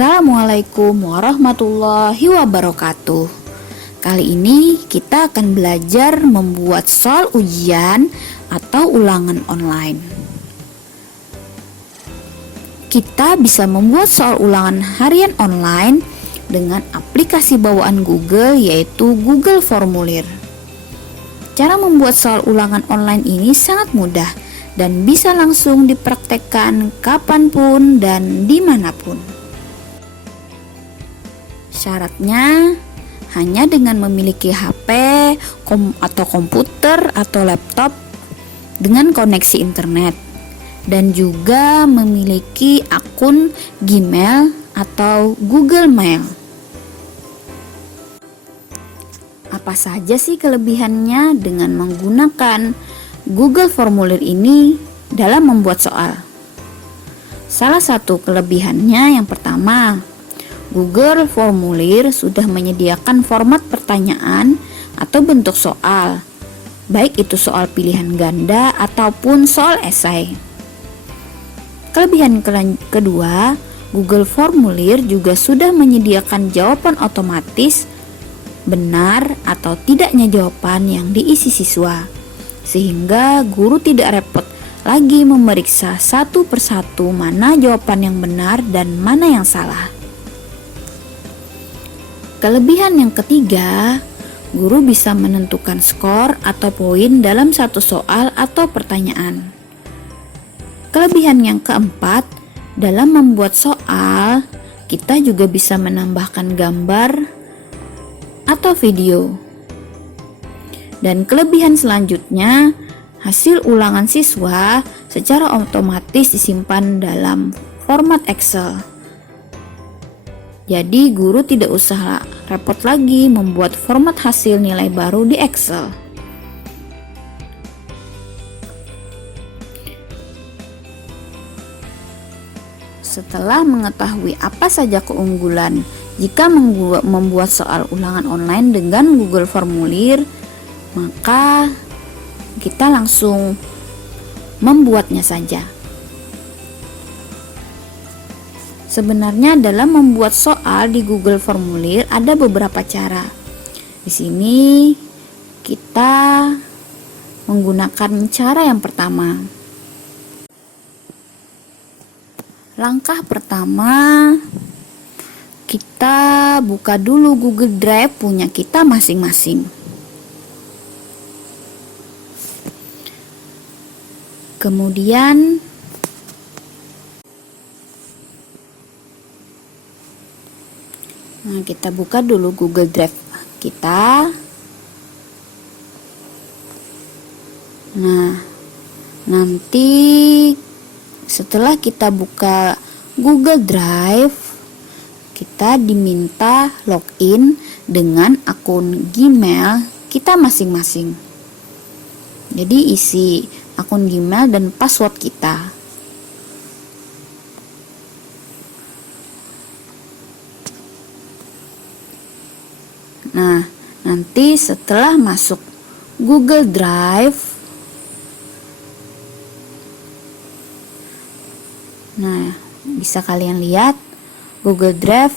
Assalamualaikum warahmatullahi wabarakatuh. Kali ini kita akan belajar membuat soal ujian atau ulangan online. Kita bisa membuat soal ulangan harian online dengan aplikasi bawaan Google, yaitu Google Formulir. Cara membuat soal ulangan online ini sangat mudah dan bisa langsung dipraktekkan kapanpun dan dimanapun. Syaratnya hanya dengan memiliki HP atau komputer atau laptop dengan koneksi internet dan juga memiliki akun Gmail atau Google Mail. Apa saja sih kelebihannya dengan menggunakan Google Formulir ini dalam membuat soal? Salah satu kelebihannya yang pertama, Google Formulir sudah menyediakan format pertanyaan atau bentuk soal, baik itu soal pilihan ganda ataupun soal esai. Kelebihan kedua, Google Formulir juga sudah menyediakan jawaban otomatis benar atau tidaknya jawaban yang diisi siswa, sehingga guru tidak repot lagi memeriksa satu persatu mana jawaban yang benar dan mana yang salah. Kelebihan yang ketiga, guru bisa menentukan skor atau poin dalam satu soal atau pertanyaan. Kelebihan yang keempat, dalam membuat soal, kita juga bisa menambahkan gambar atau video. Dan kelebihan selanjutnya, hasil ulangan siswa secara otomatis disimpan dalam format Excel. Jadi guru tidak usah repot lagi membuat format hasil nilai baru di Excel. Setelah mengetahui apa saja keunggulan jika membuat soal ulangan online dengan Google Formulir, maka kita langsung membuatnya saja. Sebenarnya dalam membuat soal di Google Formulir ada beberapa cara. Di sini kita menggunakan cara yang pertama. Langkah pertama, kita buka dulu Google Drive punya kita masing-masing. Kemudian kita buka dulu Google Drive kita. Nanti setelah kita buka Google Drive, kita diminta login dengan akun Gmail kita masing-masing. Jadi isi akun Gmail dan password kita. Nanti setelah masuk Google Drive, bisa kalian lihat Google Drive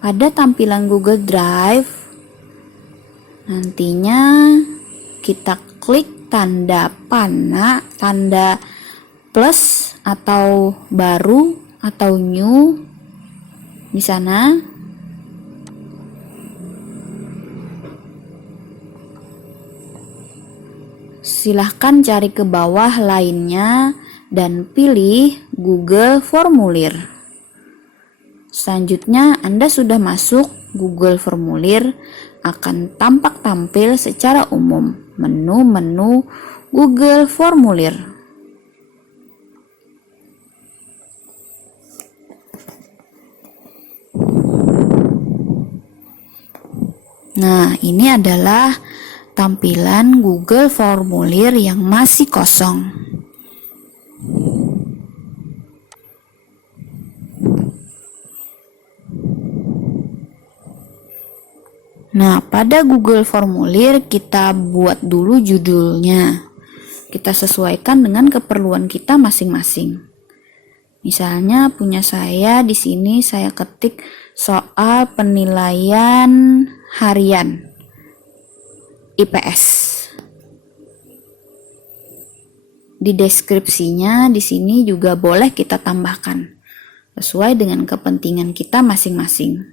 pada tampilan Google Drive. Nantinya kita klik tanda panah, tanda plus atau baru atau new di sana. Silahkan cari ke bawah lainnya dan pilih Google Formulir. Selanjutnya Anda sudah masuk Google Formulir, akan tampil secara umum menu Google Formulir. Ini adalah tampilan Google Formulir yang masih kosong. Pada Google Formulir kita buat dulu judulnya. kita sesuaikan dengan keperluan kita masing-masing. Misalnya punya saya di sini saya ketik soal penilaian harian IPS. Di deskripsinya di sini juga boleh kita tambahkan sesuai dengan kepentingan kita masing-masing.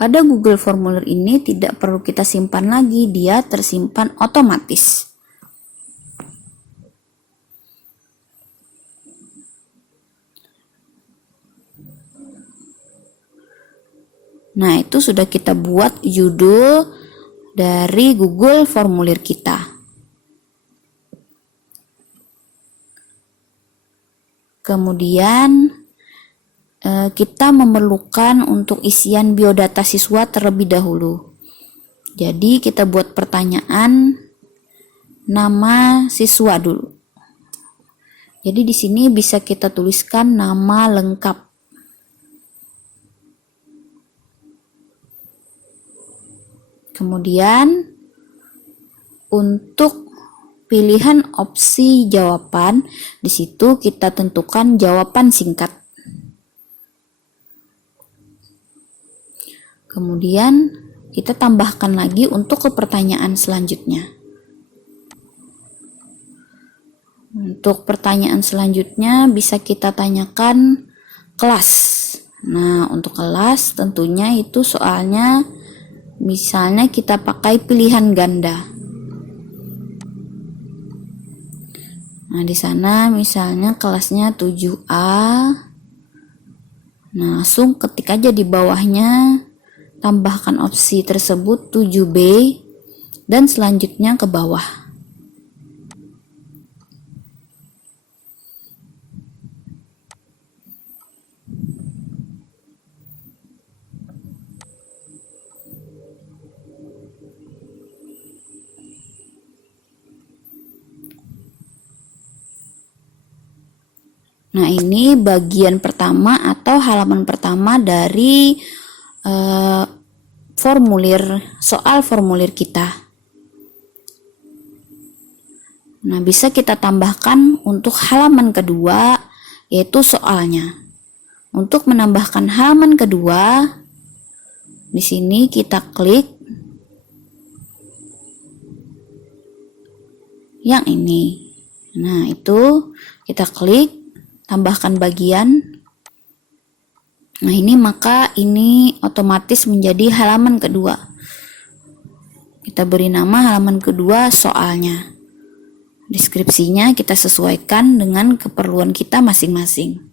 Pada Google Formulir ini tidak perlu kita simpan lagi, dia tersimpan otomatis. Nah, itu sudah kita buat judul dari Google Formulir kita. Kemudian kita memerlukan untuk isian biodata siswa terlebih dahulu. Jadi kita buat pertanyaan nama siswa dulu. Jadi di sini bisa kita tuliskan nama lengkap. Kemudian untuk pilihan opsi jawaban, di situ kita tentukan jawaban singkat. Kemudian kita tambahkan lagi untuk ke pertanyaan selanjutnya. Untuk pertanyaan selanjutnya bisa kita tanyakan kelas. Nah, untuk kelas tentunya itu soalnya misalnya kita pakai pilihan ganda. Nah, di sana misalnya kelasnya 7A. Nah, langsung ketik aja di bawahnya, tambahkan opsi tersebut 7B dan selanjutnya ke bawah. Nah, ini bagian pertama atau halaman pertama dari soal formulir kita. Nah, bisa kita tambahkan untuk halaman kedua, yaitu soalnya. Untuk menambahkan halaman kedua, di sini kita klik yang ini. Nah, itu kita klik, tambahkan bagian. Nah, ini maka ini otomatis menjadi halaman kedua. Kita beri nama halaman kedua soalnya. Deskripsinya kita sesuaikan dengan keperluan kita masing-masing.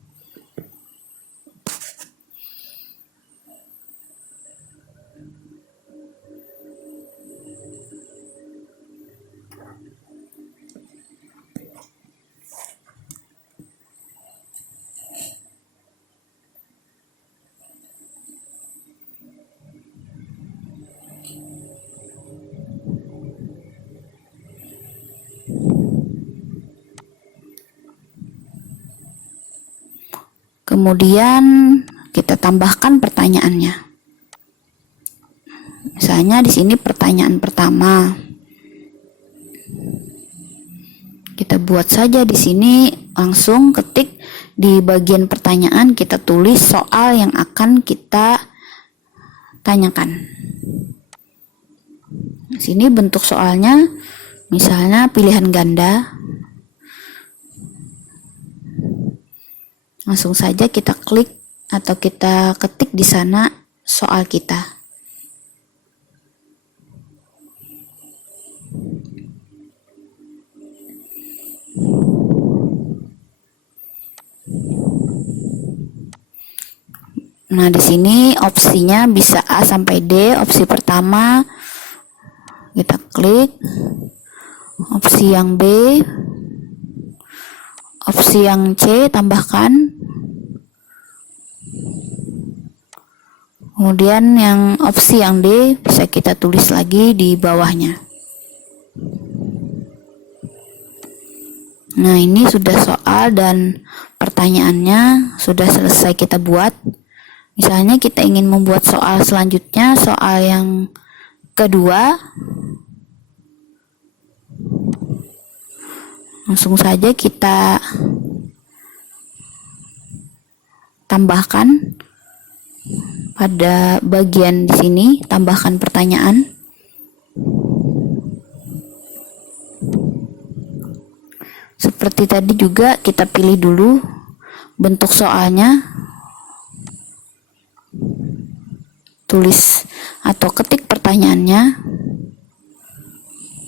Kemudian kita tambahkan pertanyaannya. Misalnya di sini pertanyaan pertama. Kita buat saja di sini, langsung ketik di bagian pertanyaan, kita tulis soal yang akan kita tanyakan. Di sini bentuk soalnya misalnya pilihan ganda. Langsung saja kita klik atau kita ketik di sana soal kita. Nah, di sini opsinya bisa A sampai D. Opsi pertama kita klik, opsi yang B, opsi yang C tambahkan, kemudian yang opsi yang D bisa kita tulis lagi di bawahnya. Nah, ini sudah soal dan pertanyaannya sudah selesai kita buat. Misalnya kita ingin membuat soal selanjutnya, soal yang kedua. Langsung saja kita tambahkan pada bagian di sini, tambahkan pertanyaan. Seperti tadi juga kita pilih dulu bentuk soalnya, tulis atau ketik pertanyaannya.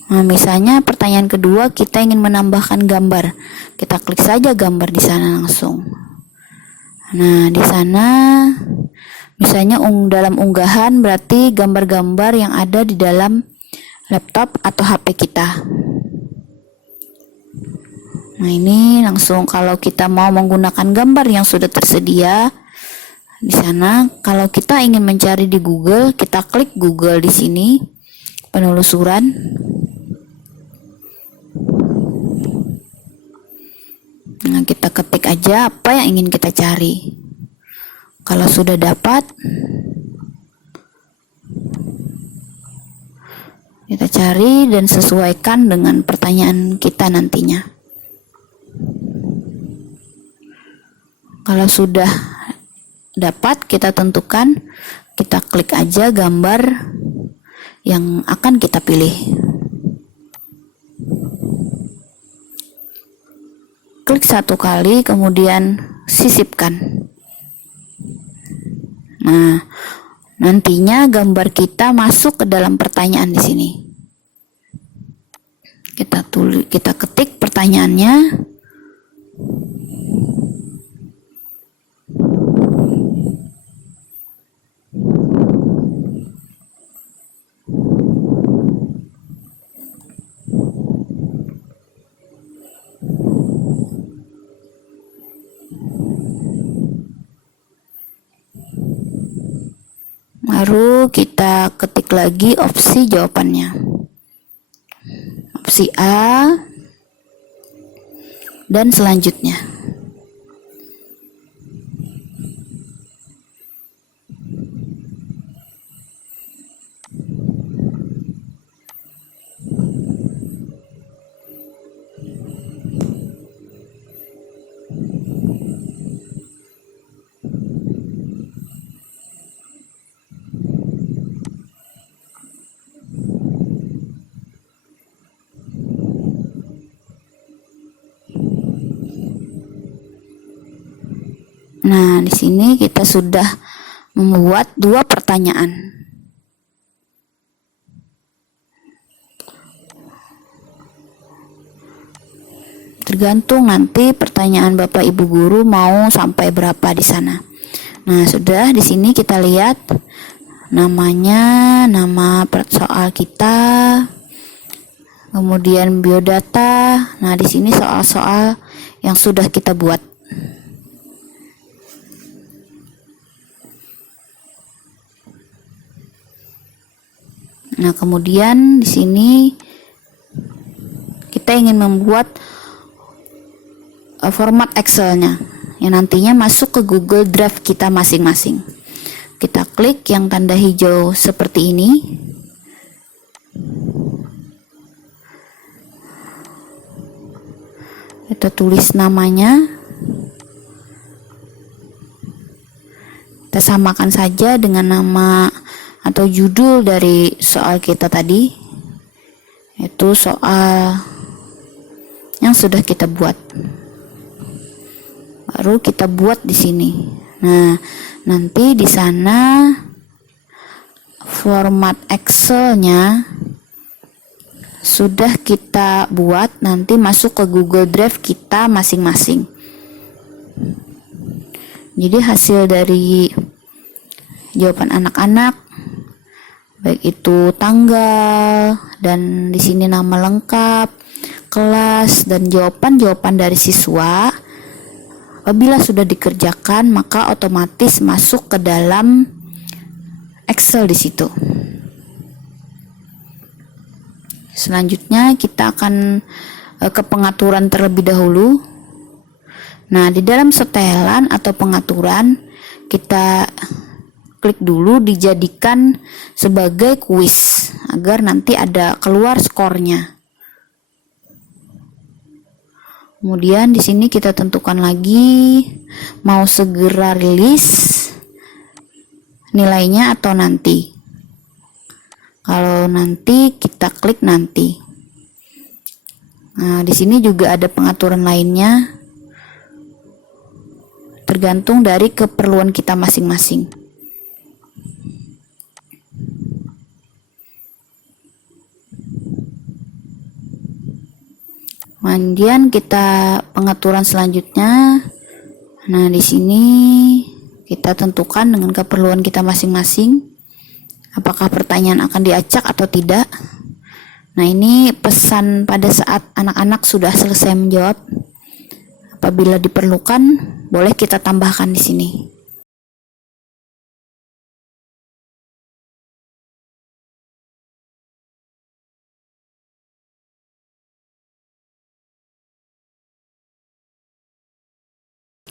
Nah, misalnya pertanyaan kedua kita ingin menambahkan gambar, kita klik saja gambar di sana langsung. Nah, di sana misalnya dalam unggahan berarti gambar-gambar yang ada di dalam laptop atau HP kita. Nah, ini langsung kalau kita mau menggunakan gambar yang sudah tersedia di sana, kalau kita ingin mencari di Google, kita klik Google di sini, penelusuran. Nah, kita ketik aja apa yang ingin kita cari. Kalau sudah dapat, kita cari dan sesuaikan dengan pertanyaan kita nantinya. Kalau sudah dapat, kita tentukan, kita klik aja gambar yang akan kita pilih. Klik satu kali, kemudian sisipkan. Nah, nantinya gambar kita masuk ke dalam pertanyaan di sini. Kita ketik pertanyaannya. Baru kita ketik lagi opsi jawabannya. Opsi A dan selanjutnya. Nah, di sini kita sudah membuat 2 pertanyaan. Tergantung nanti pertanyaan Bapak Ibu guru mau sampai berapa di sana. Nah, sudah di sini kita lihat namanya, nama soal kita, kemudian biodata. Nah, di sini soal-soal yang sudah kita buat. Nah, kemudian di sini kita ingin membuat format Excel-nya yang nantinya masuk ke Google Drive kita masing-masing. Kita klik yang tanda hijau seperti ini. Kita tulis namanya. Kita samakan saja dengan nama atau judul dari soal kita tadi, yaitu soal yang sudah kita buat. Baru kita buat di sini. Nah, nanti di sana format Excel-nya sudah kita buat, nanti masuk ke Google Drive kita masing-masing. Jadi hasil dari jawaban anak-anak, baik itu tanggal dan di sini nama lengkap, kelas, dan jawaban-jawaban dari siswa, apabila sudah dikerjakan maka otomatis masuk ke dalam Excel di situ. Selanjutnya kita akan ke pengaturan terlebih dahulu. Nah, di dalam setelan atau pengaturan kita klik dulu dijadikan sebagai kuis agar nanti ada keluar skornya. Kemudian di sini kita tentukan lagi mau segera rilis nilainya atau nanti. Kalau nanti kita klik nanti. Nah, di sini juga ada pengaturan lainnya tergantung dari keperluan kita masing-masing. Kemudian kita pengaturan selanjutnya. Nah, di sini kita tentukan dengan keperluan kita masing-masing apakah pertanyaan akan diacak atau tidak. Nah, ini pesan pada saat anak-anak sudah selesai menjawab. Apabila diperlukan, boleh kita tambahkan di sini.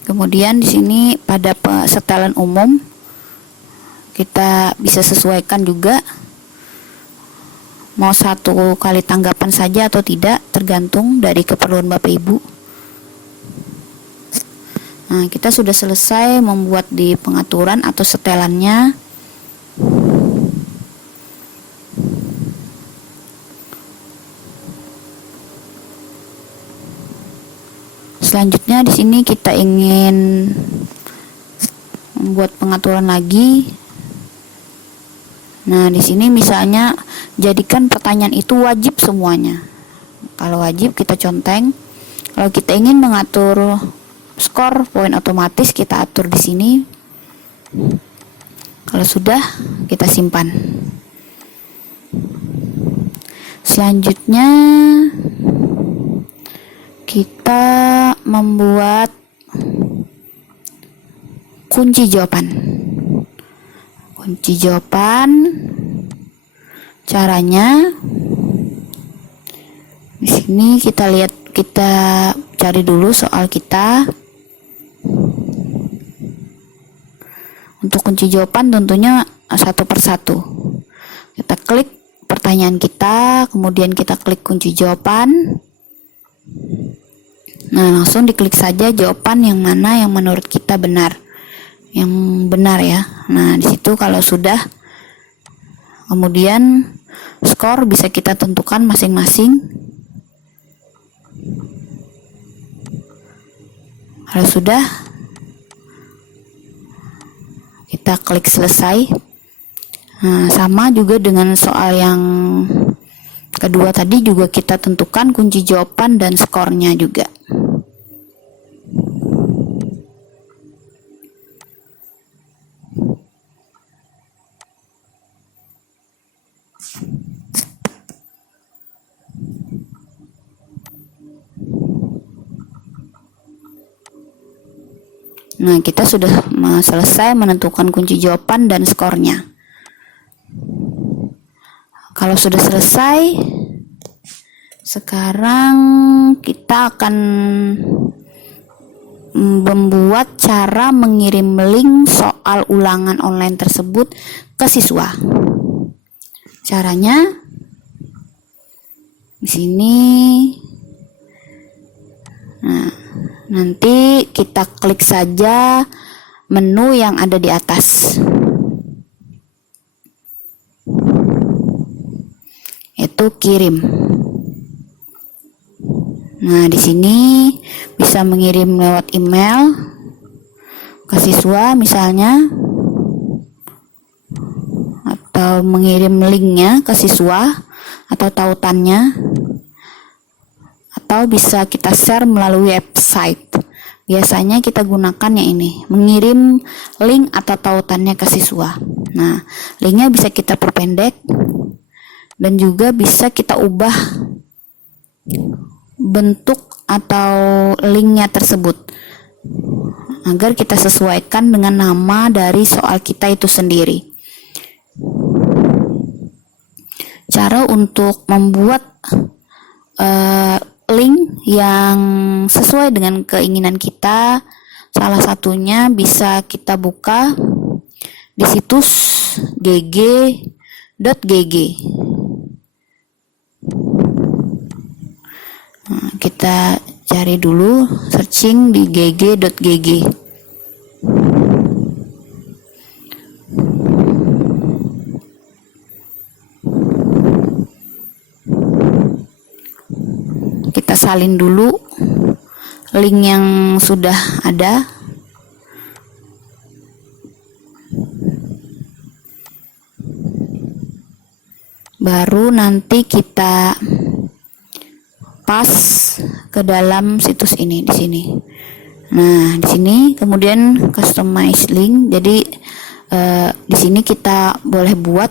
Kemudian di sini pada setelan umum kita bisa sesuaikan juga mau 1 kali tanggapan saja atau tidak, tergantung dari keperluan Bapak Ibu. Nah, kita sudah selesai membuat di pengaturan atau setelannya. Selanjutnya di sini kita ingin membuat pengaturan lagi. Nah, di sini misalnya jadikan pertanyaan itu wajib semuanya. Kalau wajib kita conteng. Kalau kita ingin mengatur skor poin otomatis kita atur di sini. Kalau sudah kita simpan. Selanjutnya kita membuat kunci jawaban. Kunci jawaban caranya di sini kita lihat, kita cari dulu soal kita. Untuk kunci jawaban tentunya satu persatu. Kita klik pertanyaan kita, kemudian kita klik kunci jawaban. Nah, langsung diklik saja jawaban yang mana yang menurut kita benar. Yang benar ya. Nah, di situ kalau sudah, kemudian skor bisa kita tentukan masing-masing. Kalau sudah, kita klik selesai. Nah, sama juga dengan soal yang kedua tadi juga kita tentukan kunci jawaban dan skornya juga. Nah, kita sudah selesai menentukan kunci jawaban dan skornya. Kalau sudah selesai, sekarang kita akan membuat cara mengirim link soal ulangan online tersebut ke siswa. Caranya di sini. Nah, nanti kita klik saja menu yang ada di atas, yaitu kirim. Nah, di sini bisa mengirim lewat email ke siswa misalnya, atau mengirim linknya ke siswa atau tautannya, atau bisa kita share melalui website. Biasanya kita gunakan yang ini, mengirim link atau tautannya ke siswa. Nah, linknya bisa kita perpendek dan juga bisa kita ubah bentuk atau linknya tersebut agar kita sesuaikan dengan nama dari soal kita itu sendiri. Cara untuk membuat link yang sesuai dengan keinginan kita, salah satunya bisa kita buka di situs gg.gg. Nah, kita cari dulu, searching di gg.gg. Kita salin dulu link yang sudah ada. Baru nanti kita pas ke dalam situs ini di sini. Nah, di sini kemudian customize link. Jadi di sini kita boleh buat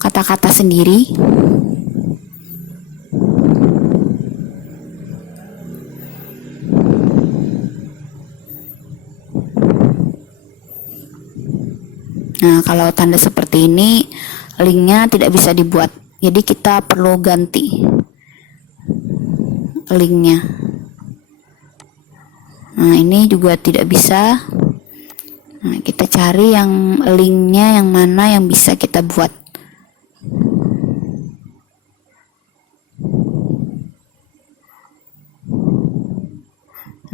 kata-kata sendiri. Nah, kalau tanda seperti ini linknya tidak bisa dibuat, jadi kita perlu ganti linknya. Nah, ini juga tidak bisa. Nah, kita cari yang linknya yang mana yang bisa kita buat.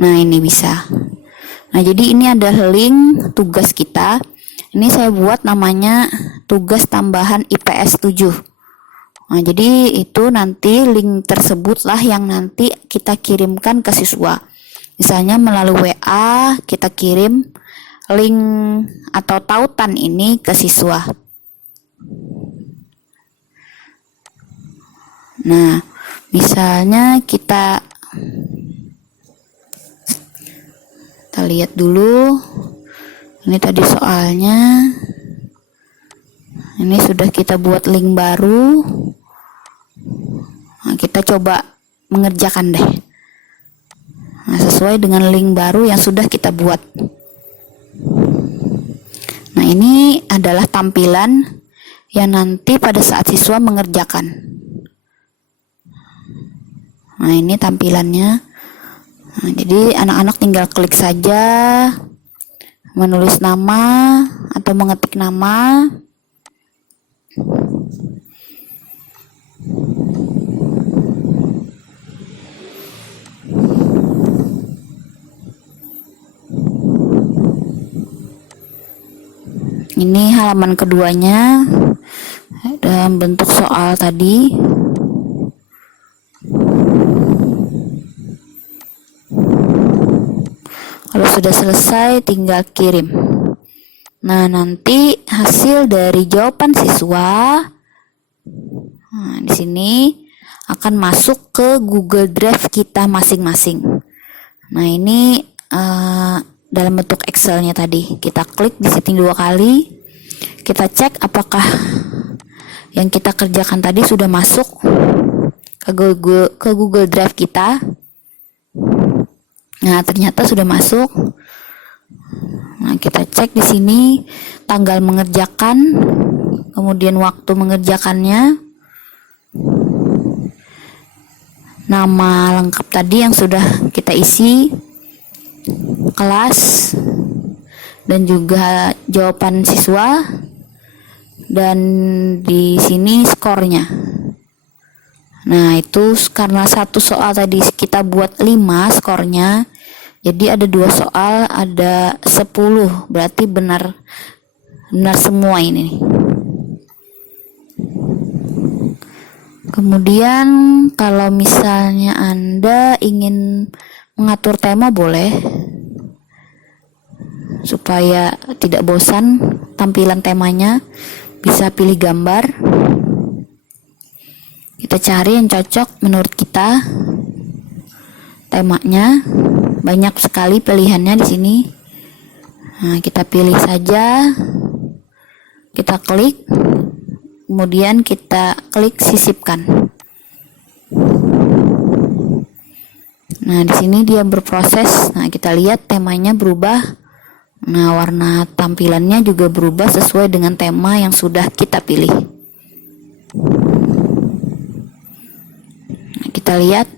Nah, ini bisa. Nah, jadi ini adalah link tugas kita. Ini saya buat namanya tugas tambahan IPS 7. Nah, jadi itu nanti link tersebutlah yang nanti kita kirimkan ke siswa. Misalnya melalui WA kita kirim link atau tautan ini ke siswa. Nah, misalnya kita lihat dulu. Ini tadi soalnya. Ini sudah kita buat link baru. Nah, kita coba mengerjakan deh. Nah, sesuai dengan link baru yang sudah kita buat. Nah, ini adalah tampilan yang nanti pada saat siswa mengerjakan. Nah, ini tampilannya. Nah, jadi anak-anak tinggal klik saja, menulis nama atau mengetik nama. Ini halaman keduanya dalam bentuk soal tadi. Kalau sudah selesai tinggal kirim. Nah, nanti hasil dari jawaban siswa di sini akan masuk ke Google Drive kita masing-masing. Nah, ini dalam bentuk Excel-nya tadi. Kita klik di sini 2 kali. Kita cek apakah yang kita kerjakan tadi sudah masuk ke Google Drive kita. Nah, ternyata sudah masuk. Nah, kita cek di sini tanggal mengerjakan, kemudian waktu mengerjakannya, nama lengkap tadi yang sudah kita isi, kelas, dan juga jawaban siswa, dan di sini skornya. Nah, itu karena satu soal tadi kita buat 5 skornya, jadi ada 2 soal ada 10, berarti benar semua ini. Kemudian kalau misalnya Anda ingin mengatur tema boleh, supaya tidak bosan tampilan temanya, bisa pilih gambar. Kita cari yang cocok menurut kita temanya. Banyak sekali pilihannya di sini. Nah, kita pilih saja. Kita klik. Kemudian kita klik sisipkan. Nah, di sini dia berproses. Nah, kita lihat temanya berubah. Nah, warna tampilannya juga berubah sesuai dengan tema yang sudah kita pilih. Kita lihat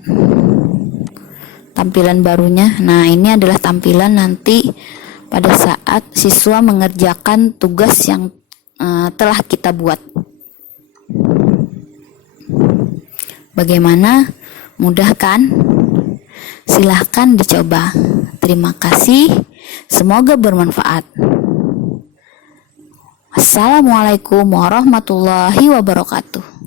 tampilan barunya. Nah, ini adalah tampilan nanti pada saat siswa mengerjakan tugas yang telah kita buat. Bagaimana? Mudah kan? Silahkan dicoba. Terima kasih. Semoga bermanfaat. Assalamualaikum warahmatullahi wabarakatuh.